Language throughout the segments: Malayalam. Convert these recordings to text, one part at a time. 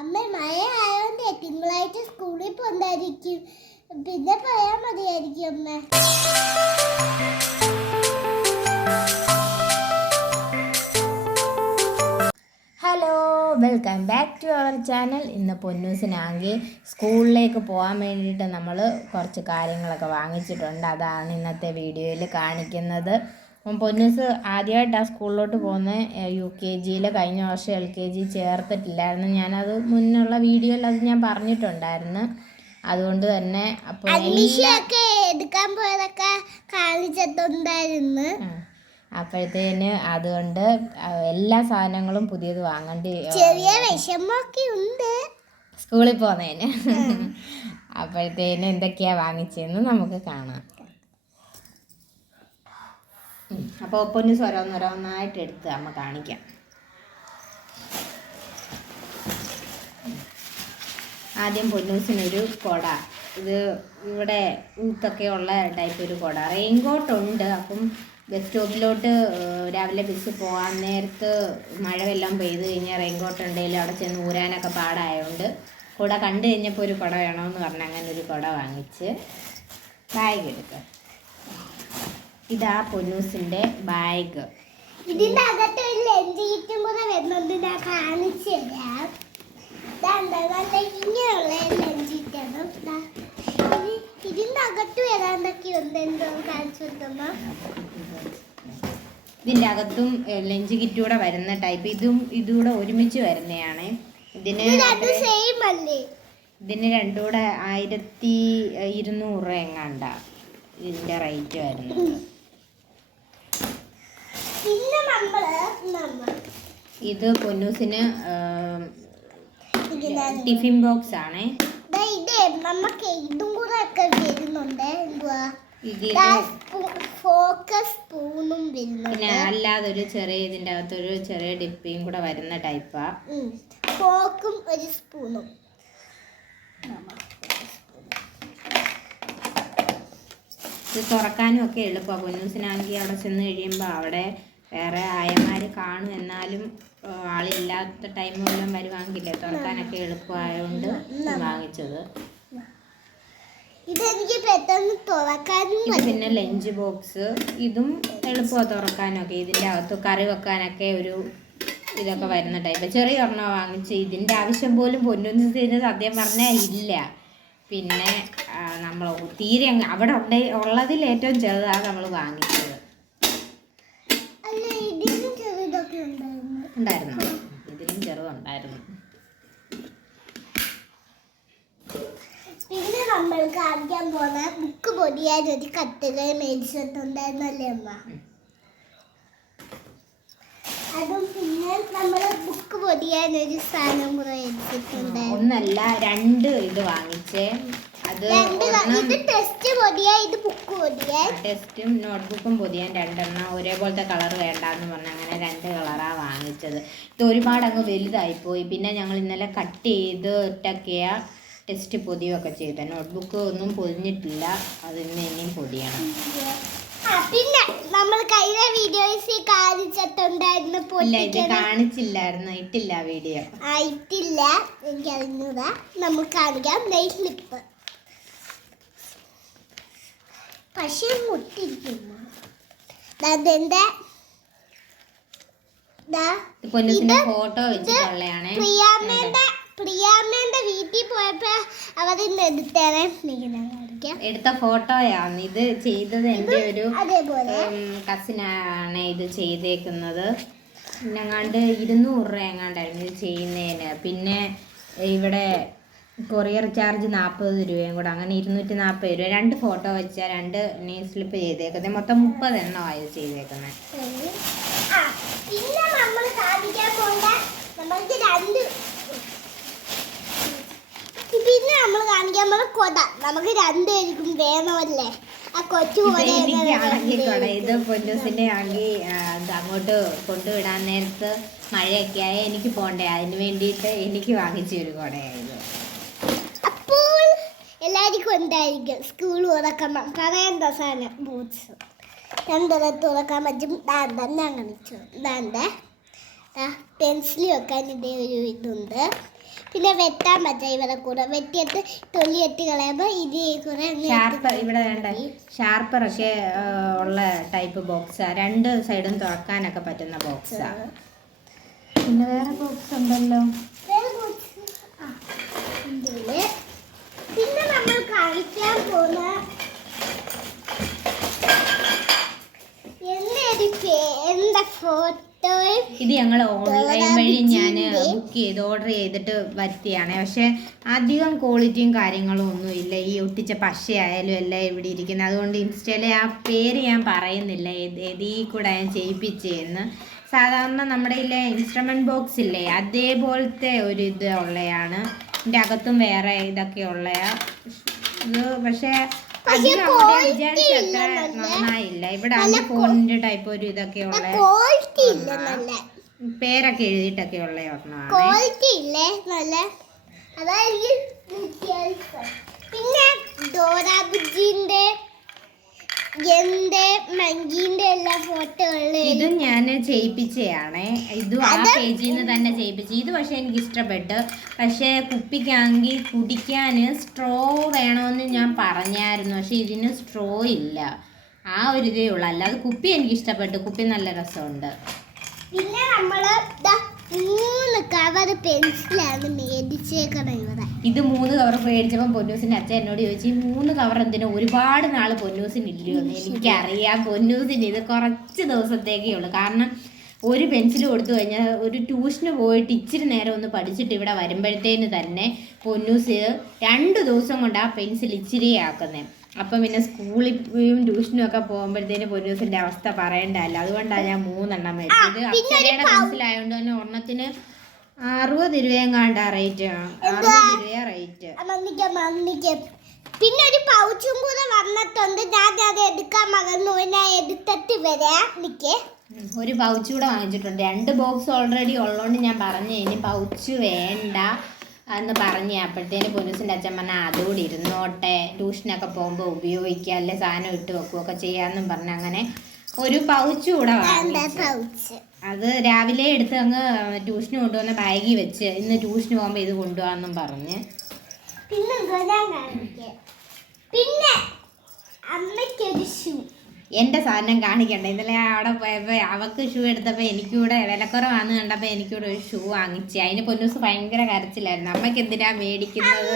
അമ്മ മഴ ആയോണ്ട് തിങ്കളാഴ്ച സ്കൂളിൽ പോണ്ടായിരിക്കും. പിന്നെ പറയാൻ മതിയായിരിക്കും അമ്മ. Hello, welcome back to our channel. ഇന്ന് പൊന്നൂസിനാണെങ്കിൽ സ്കൂളിലേക്ക് പോകാൻ വേണ്ടിയിട്ട് നമ്മൾ കുറച്ച് കാര്യങ്ങളൊക്കെ വാങ്ങിച്ചിട്ടുണ്ട്. അതാണ് ഇന്നത്തെ വീഡിയോയിൽ കാണിക്കുന്നത്. പൊന്നൂസ് ആദ്യമായിട്ടാണ് സ്കൂളിലോട്ട് പോകുന്നത്. UKG കഴിഞ്ഞ വർഷം LKG ചേർത്തിട്ടില്ലായിരുന്നു. ഞാനത് മുന്നുള്ള വീഡിയോയിൽ അത് ഞാൻ പറഞ്ഞിട്ടുണ്ടായിരുന്നു. അതുകൊണ്ട് തന്നെ അപ്പോൾ എടുക്കാൻ പോയതൊക്കെ കാണിച്ചിട്ടുണ്ടായിരുന്നു. അപ്പോഴത്തേന് അതുകൊണ്ട് എല്ലാ സാധനങ്ങളും പുതിയത് വാങ്ങേണ്ടി ചെറിയ വിഷമമൊക്കെ ഉണ്ട് സ്കൂളിൽ പോകുന്നതിന്. അപ്പോഴത്തേന് എന്തൊക്കെയാ വാങ്ങിച്ചതെന്ന് നമുക്ക് കാണാം. അപ്പോൾ പൊന്നൂസ് ഓരോന്നോരോന്നായിട്ട് എടുത്ത് അമ്മ കാണിക്കാം. ആദ്യം പൊന്നൂസിനൊരു കുട. ഇത് ഇവിടെ ഊത്തൊക്കെ ഉള്ള ടൈപ്പ് ഒരു കുട. റെയിൻകോട്ട് ഉണ്ട്. അപ്പം ബസ് സ്റ്റോപ്പിലോട്ട് രാവിലെ ബസ് പോകാൻ നേരത്ത് മഴ വെള്ളം പെയ്ത് കഴിഞ്ഞാൽ റെയിൻകോട്ട് ഉണ്ടെങ്കിലും അവിടെ ചെന്ന് ഊരാനൊക്കെ പാടായതുകൊണ്ട് കുട കണ്ടു കഴിഞ്ഞപ്പോൾ ഒരു കുട വേണമെന്ന് പറഞ്ഞ് അങ്ങനെ ഒരു കുട വാങ്ങിച്ച്. ബാഗ് എടുക്കുക. ഇതാ പൊന്നൂസിൻ്റെ ബാഗ്. ഇതിൻ്റെ അകത്ത് ഒരു ലെഞ്ച് കിറ്റും കൂടെ വരുന്നുണ്ട്. ഞാൻ കാണിച്ചു തരാം. ഇങ്ങനെയുള്ള ലെഞ്ച് കിറ്റാണ്. ഇതിൻ്റെ അകത്ത് വരാണ്ടൊക്കെ ഉണ്ട്. എന്തോ കാണിച്ചു കൊടുക്കുമ്പോ ഇതിൻ്റെ അകത്തും ലഞ്ച് കിറ്റൂടെ വരുന്ന ടൈപ്പ്. ഇതുകൂടെ ഒരുമിച്ച് വരുന്നതാണ്. ഇതിന് രണ്ടും കൂടെ 1200 എങ്ങാണ്ടാ ഇതിൻ്റെ റേറ്റ് വരുന്നത്. ഇത് പൊന്നൂസിന് ടിഫിൻ ബോക്സ് ആണ്. നമുക്ക് ഇതും കൂടെ ഒക്കെ വരുന്നുണ്ട്. എന്തുവാ പിന്നെ അല്ലാതെ ഒരു ചെറിയ ഇതിൻ്റെ അകത്തൊരു ചെറിയ ഡിപ്പിയും കൂടെ വരുന്ന ടൈപ്പാ. ഫോക്കും ഒരു സ്പൂണും. ഇത് തുറക്കാനും ഒക്കെ എളുപ്പമാണ്. പൊന്നൂസിനാണെങ്കിൽ അവിടെ ചെന്ന് കഴിയുമ്പോൾ അവിടെ വേറെ ആയമാർ കാണും. എന്നാലും ആളില്ലാത്ത ടൈമെല്ലാം വരുവാങ്കില്ലേ തുറക്കാനൊക്കെ എളുപ്പമായതുകൊണ്ട് വാങ്ങിച്ചത്. ഇതെനിക്ക് പെട്ടെന്ന് തുറക്കാനും. പിന്നെ ലഞ്ച് ബോക്സ്. ഇതും എളുപ്പമാണ് തുറക്കാനൊക്കെ. ഇതിൻ്റെ അകത്ത് കറി വെക്കാനൊക്കെ ഒരു ഇതൊക്കെ വരുന്ന ടൈപ്പ്. ചെറിയ ഒരെണ്ണം വാങ്ങിച്ച്. ഇതിൻ്റെ ആവശ്യം പോലും പൊന്നൂസിന് സത്യം പറഞ്ഞാൽ ഇല്ല. പിന്നെ നമ്മൾ തീരെ അവിടെ ഉള്ളതിൽ ഏറ്റവും ചെറുതാണ് നമ്മൾ വാങ്ങിച്ചത്. ഉണ്ടായിരുന്നു. ഇതിലും ചെറുതുണ്ടായിരുന്നു. പിന്നെ നമ്മൾ കാണിക്കാൻ പോകുന്ന ബുക്ക് പൊടിയാൻ ഒരു കത്തുകൾ മേടിച്ചിട്ടുണ്ടായിരുന്നല്ലേ അമ്മ? അതും പിന്നെ നമ്മൾ ബുക്ക് പൊടിയാൻ ഒരു സാധനം കൂടെ മേടിച്ചിട്ടുണ്ടായിരുന്നു. ഒന്നല്ല 2 ഇത് വാങ്ങിച്ചേ. അത് ടെസ്റ്റ് പൊതിയാ, ഇത് ബുക്ക് പൊതിയാ. ടെസ്റ്റും നോട്ട്ബുക്കും പൊതിയാൻ 2 എണ്ണം ഒരേപോലത്തെ കളർ വേണ്ടാന്ന് പറഞ്ഞ് അങ്ങനെ 2 കളറാണ് വാങ്ങിച്ചത്. ഇത് ഒരുപാട് അങ്ങ് വലുതായിപ്പോയി. പിന്നെ ഞങ്ങൾ ഇന്നലെ കട്ട് ചെയ്ത് ഇട്ടൊക്കെയാ ടെസ്റ്റ് പൊതിയൊക്കെ ചെയ്ത. നോട്ട്ബുക്ക് ഒന്നും പൊതിഞ്ഞിട്ടില്ല. അതിന് ഇനിയും പൊതിയണം. പിന്നെ നമ്മൾ കഴിഞ്ഞ വീഡിയോസ് കാണിച്ചിട്ടുണ്ടായിരുന്നു. ഇത് കാണിച്ചില്ലായിരുന്നു. ഇട്ടില്ല വീഡിയോ. ഇട്ടില്ല. എനിക്ക് അറിഞ്ഞൂടാ. നമ്മൾ കാണിക്കാം. സ്ലിപ്പ് പക്ഷെ മുട്ടിരിക്കുന്നു. ഫോട്ടോ വെച്ചിട്ടുള്ളതാണ്. പ്രിയാമ്മേന്റെ വീട്ടിൽ പോയപ്പോ അവരിന്ന് എടുത്ത ഫോട്ടോയാണ്. ഇത് ചെയ്തത് എൻ്റെ ഒരു കസിനാണ് ഇത് ചെയ്തേക്കുന്നത്. പിന്നെങ്ങാണ്ട് 200 രൂപ എങ്ങാണ്ടായിരുന്നു ഇത് ചെയ്യുന്നതിന്. പിന്നെ ഇവിടെ കൊറിയർ ചാർജ് 40 രൂപയും കൂടെ. അങ്ങനെ 240 രൂപ. 2 ഫോട്ടോ വെച്ചാൽ 2 നെയിം സ്ലിപ്പ് ചെയ്തേക്കുന്നത്. മൊത്തം 30 എണ്ണമാണ് ഇത് ചെയ്തേക്കുന്നത്. പിന്നെ നമ്മൾ കാണിക്കാൻ പോകണ്ട നമ്മൾക്ക് 2. പിന്നെ നമ്മൾ കാണിക്കാൻ പോകുന്ന കൊട. നമുക്ക് 2 പേർക്കും വേണമല്ലേ ആ കൊച്ചു കൊട. ഇത് പൊന്നൂസിന്റെ ആണെങ്കിൽ അങ്ങോട്ട് കൊണ്ടുവിടാൻ നേരത്ത് മഴയൊക്കെ ആയി എനിക്ക് പോണ്ടേ. അതിന് വേണ്ടിയിട്ട് എനിക്ക് വാങ്ങിച്ച ഒരു കൊടയായത്. അപ്പോൾ എല്ലാവർക്കും എന്തായിരിക്കും സ്കൂൾ തുറക്കണം. പറയേണ്ട സാധനം ബൂട്ട്സ് 2 തുറക്കാൻ പറ്റും. ഞാൻ കാണിച്ചു. പെൻസിൽ വെക്കാൻ ഇതേ ഒരു ഇതുണ്ട്. പിന്നെ വെട്ടാൻ പറ്റാം ഇവിടെ കൂടെ വെട്ടിയിട്ട് തൊലിയെട്ടി കളയുമ്പോൾ ഇതേ കൂടെ ഷാർപ്പർ ഇവിടെ വേണ്ട ഷാർപ്പറൊക്കെ ഉള്ള ടൈപ്പ് ബോക്സാ. രണ്ട് സൈഡും തുറക്കാനൊക്കെ പറ്റുന്ന ബോക്സാ. പിന്നെ വേറെ ബോക്സ് ഉണ്ടല്ലോ. പിന്നെ നമ്മൾ കളിക്കാൻ പോകുന്ന എന്താ ഫോട്ടോ, ഇത് ഞങ്ങൾ ഓൺലൈൻ വഴി ഞാൻ ബുക്ക് ചെയ്ത് ഓർഡർ ചെയ്തിട്ട് വരുത്തിയാണ്. പക്ഷെ അധികം ക്വാളിറ്റിയും കാര്യങ്ങളും ഒന്നുമില്ല. ഈ ഒട്ടിച്ച പശയായാലും എല്ലാം ഇവിടെ ഇരിക്കുന്നത്. അതുകൊണ്ട് ഇൻസ്റ്റയിലെ ആ പേര് ഞാൻ പറയുന്നില്ല ഏതീ കൂടെ ഞാൻ ചെയ്യിപ്പിച്ചതെന്ന്. സാധാരണ നമ്മുടെ ഇതിലെ ഇൻസ്ട്രുമെന്റ് ബോക്സ് ഇല്ലേ, അതേപോലത്തെ ഒരു ഇത് ഉള്ളതാണ്. ഇതിൻ്റെ അകത്തും വേറെ ഇതൊക്കെ ഉള്ളയാ. ഇത് പക്ഷേ വിചാരിച്ചത്ര നന്നായില്ല. ഇവിടെ ഫോണിന്റെ ടൈപ്പ് ഒരു ഇതൊക്കെ ഉള്ള പേരൊക്കെ എഴുതിയിട്ടൊക്കെ ഉള്ള പിന്നെ ഡോറാബുജിന്റെ എല്ലാ ഫോട്ടോകളും ഇതും ഞാൻ ചെയ്യിപ്പിച്ചതാണ്. ഇതും ആ പേജിൽ നിന്ന് തന്നെ ചെയ്യിപ്പിച്ചു. ഇത് പക്ഷെ എനിക്ക് ഇഷ്ടപ്പെട്ടു. പക്ഷേ കുപ്പിക്കാണെങ്കിൽ കുടിക്കാൻ സ്ട്രോ വേണമെന്ന് ഞാൻ പറഞ്ഞായിരുന്നു. പക്ഷെ ഇതിന് സ്ട്രോ ഇല്ല. ആ ഒരു ഇതേ ഉള്ളൂ. അല്ലാതെ കുപ്പി എനിക്ക് ഇഷ്ടപ്പെട്ടു. കുപ്പി നല്ല രസമുണ്ട്. പിന്നെ നമ്മള് 3 കവർ പെൻസിലാണ് മേടിച്ചേക്കണം ഇവിടെ. ഇത് 3 കവർ മേടിച്ചപ്പോൾ പൊന്നൂസിൻ്റെ അച്ഛൻ എന്നോട് ചോദിച്ചു, 3 കവർ എന്തിനാ, ഒരുപാട് നാൾ പൊന്നൂസിന് ഇല്ലയോ എന്ന്. എനിക്കറിയാം പൊന്നൂസിന് ഇത് കുറച്ച് ദിവസത്തേക്കേ ഉള്ളൂ. കാരണം ഒരു പെൻസിൽ കൊടുത്തു കഴിഞ്ഞാൽ ഒരു ട്യൂഷന് പോയിട്ട് ഇച്ചിരി നേരം ഒന്ന് പഠിച്ചിട്ട് ഇവിടെ വരുമ്പോഴത്തേന് തന്നെ പൊന്നൂസ് 2 ദിവസം കൊണ്ട് ആ പെൻസിൽ ഇച്ചിരി ആക്കുന്നത്. അപ്പം പിന്നെ സ്കൂളിൽ ട്യൂഷനും ഒക്കെ പോകുമ്പോഴത്തേന് പൊന്നൂസിൻ്റെ അവസ്ഥ പറയണ്ടല്ലോ. അതുകൊണ്ടാണ് ഞാൻ 3 എണ്ണം മേടിച്ചത്. അക്ഷരയുടെ പെൻസിലായതുകൊണ്ട് തന്നെ ഒരെണ്ണത്തിന് 60 രൂപയെങ്ങാണ്ടാ റേറ്റ്. 60 രൂപ റേറ്റ്. പിന്നെ ഒരു പൗച്ചും കൂടെ വന്നിട്ടുണ്ട്. ഞാൻ അത് എടുക്കാൻ മറന്നു. ഞാൻ എടുത്തിട്ട് വരാം. ഒരു പൗച്ച് കൂടെ വാങ്ങിച്ചിട്ടുണ്ട്. 2 ബോക്സ് ഓൾറെഡി ഉള്ളതുകൊണ്ട് ഞാൻ പറഞ്ഞു ഇനി പൗച്ച് വേണ്ട എന്ന് പറഞ്ഞ്. അപ്പോഴത്തേന് പൊന്നൂസിൻ്റെ അച്ഛൻ പറഞ്ഞാൽ അതുകൂടി ഇരുന്നോട്ടെ, ട്യൂഷനൊക്കെ പോകുമ്പോൾ ഉപയോഗിക്കുക, അല്ലെ സാധനം ഇട്ട് വെക്കുകയൊക്കെ ചെയ്യാമെന്നും പറഞ്ഞ് അങ്ങനെ ഒരു പൗച്ച് കൂടെ വാങ്ങിച്ചു. അത് രാവിലെ എടുത്ത് അങ്ങ് ട്യൂഷന് കൊണ്ടുവന്ന ബാഗിൽ വെച്ച് ഇന്ന് ട്യൂഷന് പോകുമ്പോൾ ഇത് കൊണ്ടുപോകാമെന്നും പറഞ്ഞ്. പിന്നെ അമ്മയ്ക്കൊരു ഷൂ. എൻ്റെ സാധനം കാണിക്കണ്ട. ഇന്നലെ അവിടെ പോയപ്പോൾ അവൾക്ക് ഷൂ എടുത്തപ്പോൾ എനിക്കൂടെ വിലക്കുറവാന്ന് കണ്ടപ്പോൾ എനിക്കൂടെ ഒരു ഷൂ വാങ്ങിച്ചു. അതിന് പൊന്നൂസ് ഭയങ്കര കരച്ചിലായിരുന്നു. അമ്മയ്ക്ക് എന്തിനാ മേടിക്കുന്നത്.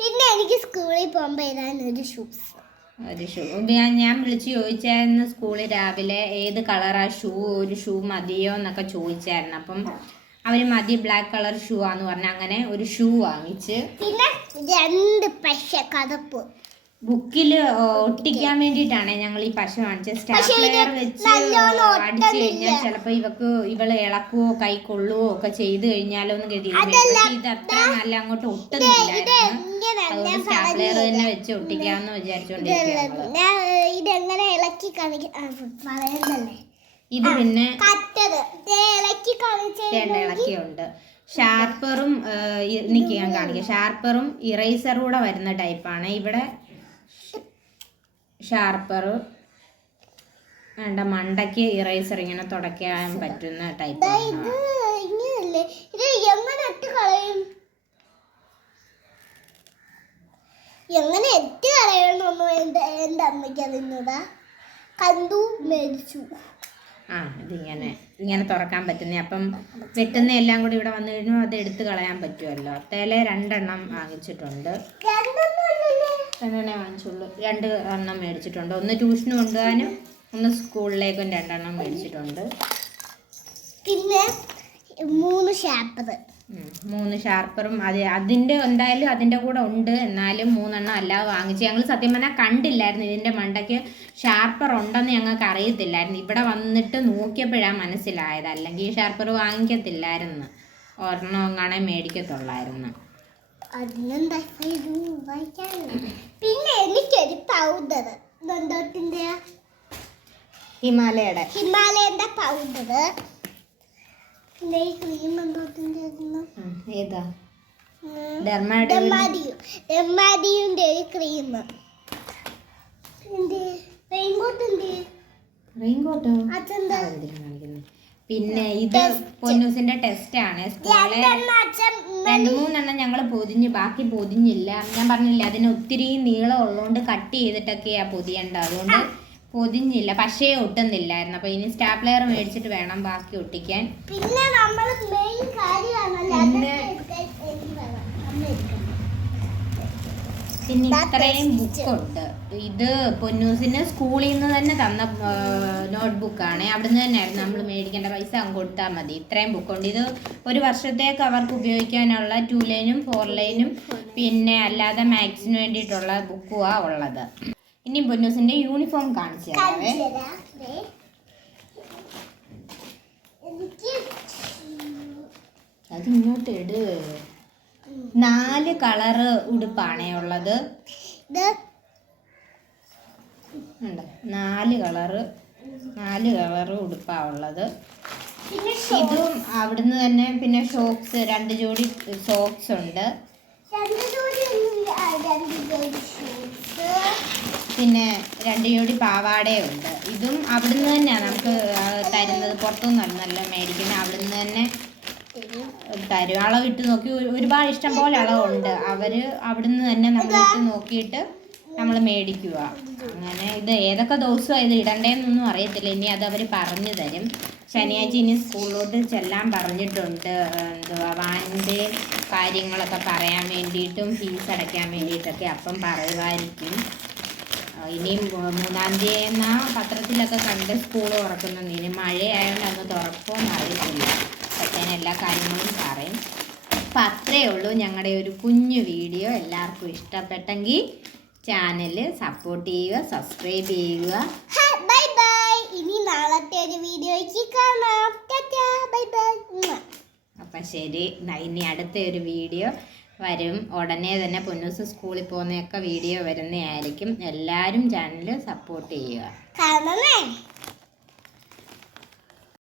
പിന്നെ എനിക്ക് സ്കൂളിൽ പോകുമ്പോൾ ഒരു ഷൂ ഞാൻ വിളിച്ച് ചോദിച്ചായിരുന്നു സ്കൂളിൽ രാവിലെ ഏത് കളറാ ഷൂ, ഒരു ഷൂ മതിയോ എന്നൊക്കെ ചോദിച്ചായിരുന്നു. അപ്പം അവർ മതി, ബ്ലാക്ക് കളർ ഷൂ ആന്ന് പറഞ്ഞ അങ്ങനെ ഒരു ഷൂ വാങ്ങിച്ച്. പിന്നെ 2 പശ കതപ്പ് ബുക്കിൽ ഒട്ടിക്കാൻ വേണ്ടിയിട്ടാണ് ഞങ്ങൾ ഈ പശ വാങ്ങിച്ചത്. സ്റ്റാപ്ലെയർ വെച്ച് അടിച്ചു കഴിഞ്ഞാൽ ചിലപ്പോൾ ഇവള് ഇളക്കുവോ കൈ കൊള്ളുവോ ഒക്കെ ചെയ്ത് കഴിഞ്ഞാലോ എന്ന് കരുതിയിരുന്നു. ഇത് അത്ര നല്ല അങ്ങോട്ട് ഒട്ടുന്നില്ലായിരുന്നു. അതുകൊണ്ട് സ്റ്റാപ്ലെയർ തന്നെ വെച്ച് ഒട്ടിക്കാന്ന് വിചാരിച്ചോണ്ടിരിക്കുകയാണ്. ഇത് പിന്നെ ഇളക്കിയുണ്ട്. ഷാർപ്പറും എനിക്ക് ഞാൻ കാണിക്കാം. ഷാർപ്പറും ഇറേസറും കൂടെ വരുന്ന ടൈപ്പാണ്. ഇവിടെ ഷാർപ്പർ വേണ്ട, മണ്ടയ്ക്ക് ഇറേസർ ഇങ്ങനെ തുടയ്ക്കാൻ പറ്റുന്ന ടൈപ്പ്. എങ്ങനെ എത്തി കളയണമെന്നോ എൻ്റെ അമ്മയ്ക്ക് അതിനോടാ കണ്ടു മേടിച്ചു. ഇതിങ്ങനെ തുറക്കാൻ പറ്റുന്നേ. അപ്പം വെട്ടുന്ന എല്ലാം കൂടി ഇവിടെ വന്നു കഴിഞ്ഞാൽ അത് എടുത്ത് കളയാൻ പറ്റുമല്ലോ. അതേലെ 2 എണ്ണം വാങ്ങിച്ചിട്ടുണ്ട്. 2 എണ്ണേ വാങ്ങിച്ചുള്ളൂ. 2 എണ്ണം മേടിച്ചിട്ടുണ്ട്. ഒന്ന് ട്യൂഷന് കൊണ്ടുപോകാനും ഒന്ന് സ്കൂളിലേക്കും 2 എണ്ണം മേടിച്ചിട്ടുണ്ട്. പിന്നെ 3 ഷാർപ്പർ. 3 ഷാർപ്പറും അതിൻ്റെ എന്തായാലും അതിൻ്റെ കൂടെ ഉണ്ട്. എന്നാലും 3 എണ്ണം അല്ലാതെ വാങ്ങിച്ച്. ഞങ്ങൾ സത്യം പറഞ്ഞാൽ കണ്ടില്ലായിരുന്നു ഇതിൻ്റെ മണ്ടയ്ക്ക് ഷാർപ്പർ ഉണ്ടെന്ന് ഞങ്ങൾക്ക് അറിയത്തില്ലായിരുന്നു. ഇവിടെ വന്നിട്ട് നോക്കിയപ്പോഴാണ് മനസ്സിലായത്. അല്ലെങ്കിൽ ഈ ഷാർപ്പർ വാങ്ങിക്കത്തില്ലായിരുന്നു. ഒരെണ്ണം എങ്ങാണേ മേടിക്കത്തുള്ളായിരുന്നു. പിന്നെ എനിക്കൊരു പൗഡർ ഹിമാലയയുടെ പൗഡർ. ഏതാ? ഡെർമാഡിയുടെ ഒരു ക്രീം. റെയിൻകോട്ടോ അച്ഛൻ്റെ പിന്നെ ഇത് പൊന്നൂസിന്റെ ടെസ്റ്റ് ആണ് സ്കൂളിലെ. 2-3 ഞങ്ങൾ പൊതിഞ്ഞ്, ബാക്കി പൊതിഞ്ഞില്ല. ഞാൻ പറഞ്ഞില്ല അതിന് ഒത്തിരി നീളം ഉള്ളതുകൊണ്ട് കട്ട് ചെയ്തിട്ടൊക്കെയാ പൊതിയണ്ട, അതുകൊണ്ട് പൊതിഞ്ഞില്ല. പക്ഷേ ഒട്ടുന്നില്ലായിരുന്നു. അപ്പൊ ഇനി സ്റ്റാപ്ലെയർ മേടിച്ചിട്ട് വേണം ബാക്കി ഒട്ടിക്കാൻ. പിന്നെ നമ്മൾ മെയിൻ പിന്നെ ഇത്രയും ബുക്കുണ്ട്. ഇത് പൊന്നൂസിന് സ്കൂളിൽ നിന്ന് തന്നെ തന്ന നോട്ട്ബുക്കാണ്. അവിടുന്ന് തന്നെയായിരുന്നു നമ്മൾ മേടിക്കേണ്ട, പൈസ അങ്ങ് കൊടുത്താൽ മതി. ഇത്രയും ബുക്കുണ്ട്. ഇത് ഒരു വർഷത്തേക്ക് അവർക്ക് ഉപയോഗിക്കാനുള്ള 2 ലൈനും 4 ലൈനും പിന്നെ അല്ലാതെ മാത്സിന് വേണ്ടിയിട്ടുള്ള ബുക്കുമാണ് ഉള്ളത്. ഇനി പൊന്നൂസിന്റെ യൂണിഫോം കാണിച്ചു തരാവേ. അത് ഇങ്ങോട്ട് ഇട്. 4 കളറ് ഉടുപ്പാണേ ഉള്ളത്. 4 കളറ് ഉടുപ്പാ ഉള്ളത്. ഇതും അവിടുന്ന് തന്നെ. പിന്നെ ഷോക്സ്, 2 ജോഡി സോക്സ് ഉണ്ട്. പിന്നെ 2 ജോഡി പാവാടയുണ്ട്. ഇതും അവിടുന്ന് തന്നെയാണ് നമുക്ക് തരുന്നത്, പുറത്തുനിന്നല്ല മേടിക്കുന്നത്, അവിടുന്ന് തന്നെ തരും. അളവിട്ട് നോക്കി ഒരുപാട് ഇഷ്ടം പോലെ അളവുണ്ട്. അവർ അവിടുന്ന് തന്നെ നമ്മളിട്ട് നോക്കിയിട്ട് നമ്മൾ മേടിക്കുക. അങ്ങനെ ഇത് ഏതൊക്കെ ദിവസമാണ് ഇത് ഇടണ്ടേന്നൊന്നും അറിയത്തില്ല. ഇനി അത് അവർ പറഞ്ഞു തരും. ശനിയാഴ്ച ഇനി സ്കൂളിലോട്ട് ചെല്ലാൻ പറഞ്ഞിട്ടുണ്ട്. എന്തുവാ വാനിൻ്റെ കാര്യങ്ങളൊക്കെ പറയാൻ വേണ്ടിയിട്ടും ഫീസ് അടയ്ക്കാൻ വേണ്ടിയിട്ടൊക്കെ അപ്പം പറയുമായിരിക്കും. ഇനിയും 3-ാം തീയതി പത്രത്തിലൊക്കെ കണ്ട് സ്കൂൾ തുറക്കുന്നത്. ഇനി മഴയായതുകൊണ്ട് അന്ന് തുറക്കുമെന്ന് അറിയത്തില്ല. പറ്റാൻ എല്ലാ കാര്യങ്ങളും പറയും. അപ്പം അത്രയേ ഉള്ളൂ ഞങ്ങളുടെ ഒരു കുഞ്ഞു വീഡിയോ. എല്ലാവർക്കും ഇഷ്ടപ്പെട്ടെങ്കിൽ ചാനൽ സപ്പോർട്ട് ചെയ്യുക, സബ്സ്ക്രൈബ് ചെയ്യുക. Bye bye. ഇനി നാളത്തെ ഒരു വീഡിയോയ്ക്ക് കാണാം. Tata bye bye. അപ്പം ശരി, ഇനി അടുത്ത ഒരു വീഡിയോ വരും. ഉടനെ തന്നെ പൊന്നൂസ് സ്കൂളിൽ പോകുന്നതൊക്കെ വീഡിയോ വരുന്നതായിരിക്കും. എല്ലാവരും ചാനൽ സപ്പോർട്ട് ചെയ്യുക. കാണണേ.